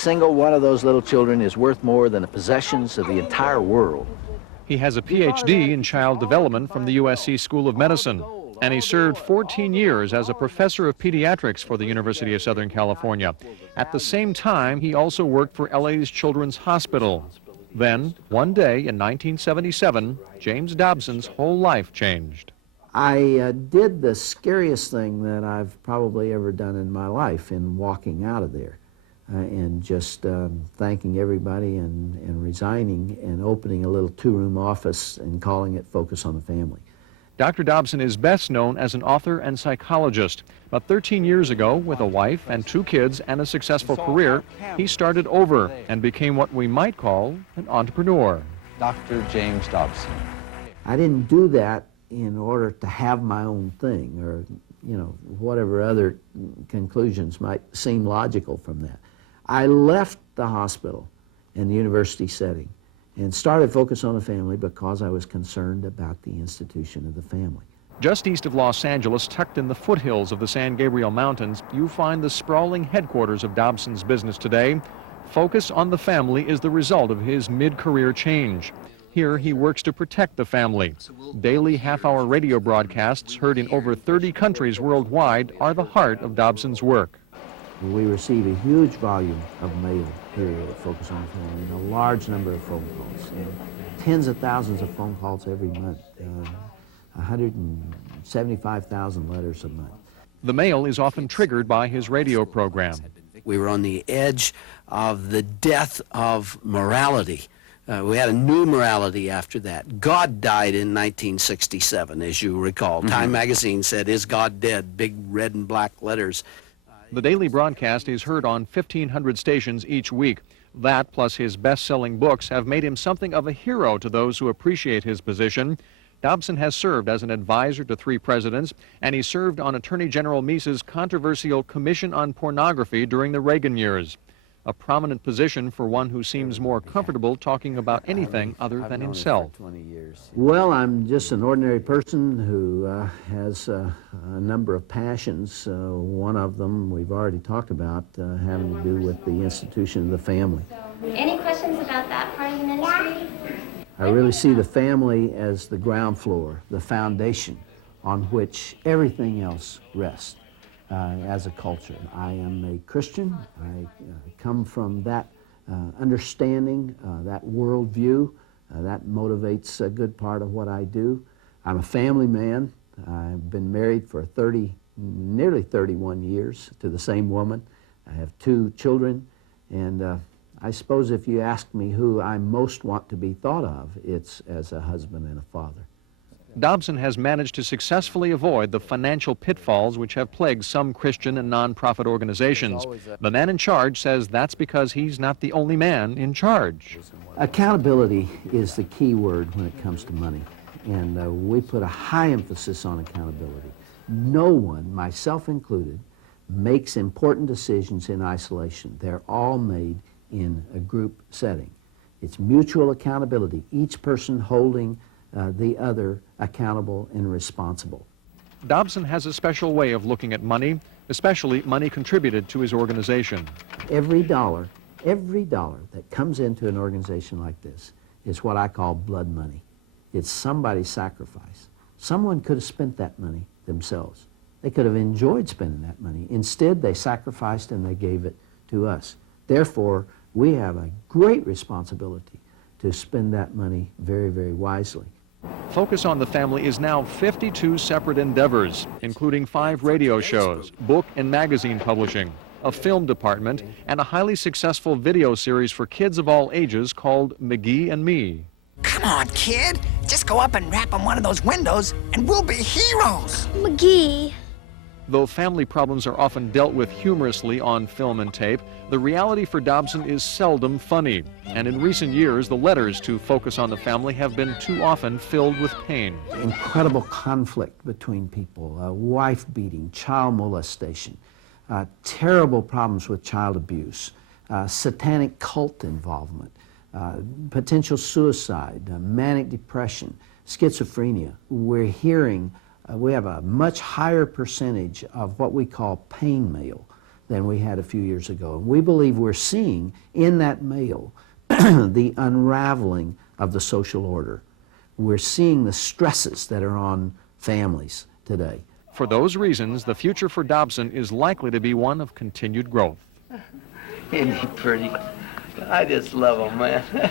single one of those little children is worth more than the possessions of the entire world. He has a PhD in child development from the USC School of Medicine, and he served 14 years as a professor of pediatrics for the University of Southern California. At the same time, he also worked for LA's Children's Hospital. Then, one day in 1977, James Dobson's whole life changed. I did the scariest thing that I've probably ever done in my life in walking out of there and just thanking everybody and resigning and opening a little two-room office and calling it Focus on the Family. Dr. Dobson is best known as an author and psychologist. But 13 years ago, with a wife and 2 kids and a successful career, he started over and became what we might call an entrepreneur. Dr. James Dobson. I didn't do that in order to have my own thing or, you know, whatever other conclusions might seem logical from that. I left the hospital and the university setting and started Focus on the Family because I was concerned about the institution of the family. Just east of Los Angeles, tucked in the foothills of the San Gabriel Mountains, you find the sprawling headquarters of Dobson's business today. Focus on the Family is the result of his mid-career change. Here he works to protect the family. Daily half-hour radio broadcasts heard in over 30 countries worldwide are the heart of Dobson's work. We receive a huge volume of mail here at Focus on the Family and a large number of phone calls. Tens of thousands of phone calls every month, 175,000 letters a month. The mail is often triggered by his radio program. We were on the edge of the death of morality. We had a new morality after that. God died in 1967, as you recall. Time magazine said, "Is God dead?" Big red and black letters. The daily broadcast is heard on 1,500 stations each week. That, plus his best-selling books, have made him something of a hero to those who appreciate his position. Dobson has served as an advisor to 3 presidents, and he served on Attorney General Meese's controversial Commission on Pornography during the Reagan years. A prominent position for one who seems more comfortable talking about anything other than himself. Well, I'm just an ordinary person who has a number of passions. One of them we've already talked about, having to do with the institution of the family. Any questions about that part of the ministry? I really see the family as the ground floor, the foundation on which everything else rests. As a culture. I am a Christian. I come from that understanding, that worldview. That motivates a good part of what I do. I'm a family man. I've been married for nearly 31 years to the same woman. I have 2 children, and I suppose if you ask me who I most want to be thought of, it's as a husband and a father. Dobson has managed to successfully avoid the financial pitfalls which have plagued some Christian and nonprofit organizations. The man in charge says that's because he's not the only man in charge. Accountability is the key word when it comes to money, and we put a high emphasis on accountability. No one, myself included, makes important decisions in isolation. They're all made in a group setting. It's mutual accountability, each person holding the other accountable and responsible. Dobson has a special way of looking at money, especially money contributed to his organization. Every dollar that comes into an organization like this is what I call blood money. It's somebody's sacrifice. Someone could have spent that money themselves. They could have enjoyed spending that money. Instead, they sacrificed and they gave it to us. Therefore, we have a great responsibility to spend that money very, very wisely. Focus on the Family is now 52 separate endeavors, including 5 radio shows, book and magazine publishing, a film department, and a highly successful video series for kids of all ages called McGee and Me. Come on, kid. Just go up and rap on one of those windows, and we'll be heroes. McGee. Though family problems are often dealt with humorously on film and tape, the reality for Dobson is seldom funny. And in recent years, the letters to Focus on the Family have been too often filled with pain. Incredible conflict between people, wife beating, child molestation, terrible problems with child abuse, satanic cult involvement, potential suicide, manic depression, schizophrenia. We're hearing we have a much higher percentage of what we call pain mail than we had a few years ago. And we believe we're seeing in that male the unraveling of the social order. We're seeing the stresses that are on families today. For those reasons, the future for Dobson is likely to be one of continued growth. Isn't he pretty? I just love him, man.